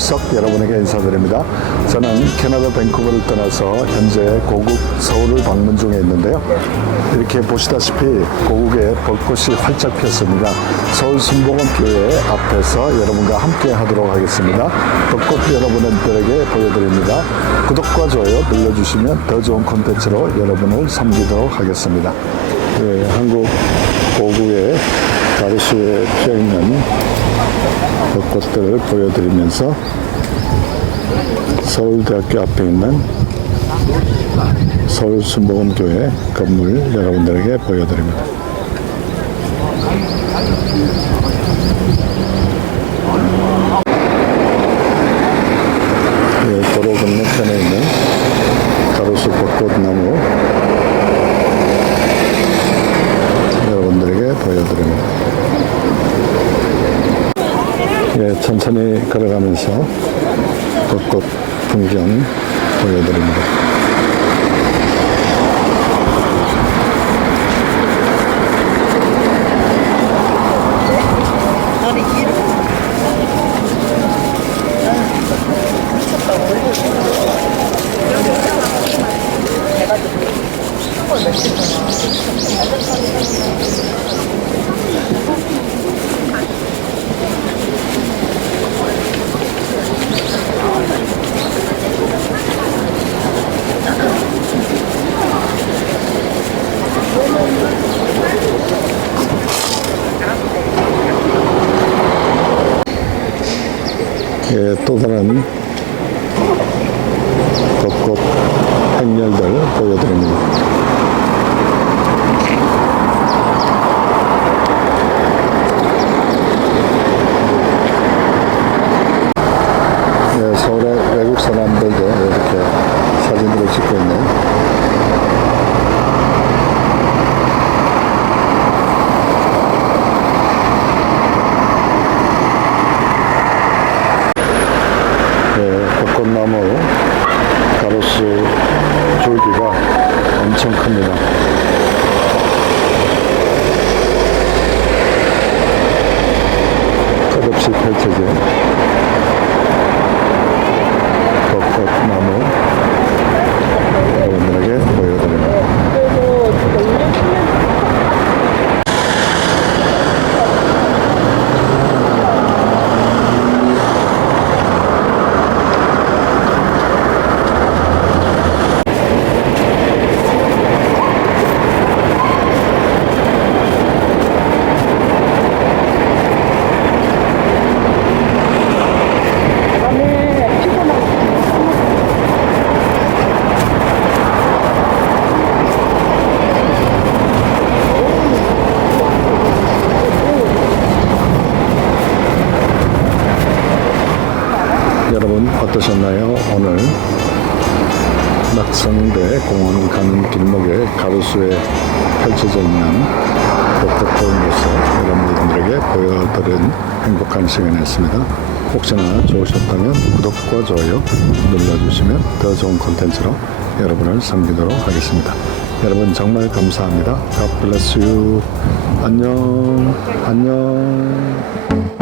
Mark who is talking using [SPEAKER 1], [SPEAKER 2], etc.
[SPEAKER 1] 김일석 여러분에게 인사드립니다. 저는 캐나다 밴쿠버를 떠나서 현재 고국 서울을 방문 중에 있는데요. 이렇게 보시다시피 고국에 벚꽃이 활짝 피었습니다. 서울 순복음교회 앞에서 여러분과 함께 하도록 하겠습니다. 벚꽃 여러분들에게 보여드립니다. 구독과 좋아요 눌러주시면 더 좋은 콘텐츠로 여러분을 섬기도록 하겠습니다. 예, 한국 고국의 가로수에 피어있는 벚꽃들을 보여드리면서 서울대학교 앞에 있는 서울 순복음교회 건물 여러분들에게 보여드립니다. 예, 도로 건너편에 있는 가로수 벚꽃나무 여러분들에게 보여드립니다. 예, 천천히 걸어가면서 벚꽃 풍경 보여드립니다. 예, 또 다른 벚꽃 행렬들 보여드립니다. 예, 서울의 외국 사람들도 이렇게 사진들을 찍고 있네요. 예, 벚꽃나무 가로수 줄기가 엄청 큽니다. 끝없이 펼쳐진 벚꽃나무 여러분들에게 보여드립니다. 여러분 어떠셨나요? 오늘 낙성대 공원 가는 길목에 가로수에 펼쳐져 있는 벚꽃 모습 여러분들에게 보여드린 행복한 시간이었습니다. 혹시나 좋으셨다면 구독과 좋아요 눌러주시면 더 좋은 콘텐츠로 여러분을 섬기도록 하겠습니다. 여러분 정말 감사합니다. God bless you. 안녕. 안녕.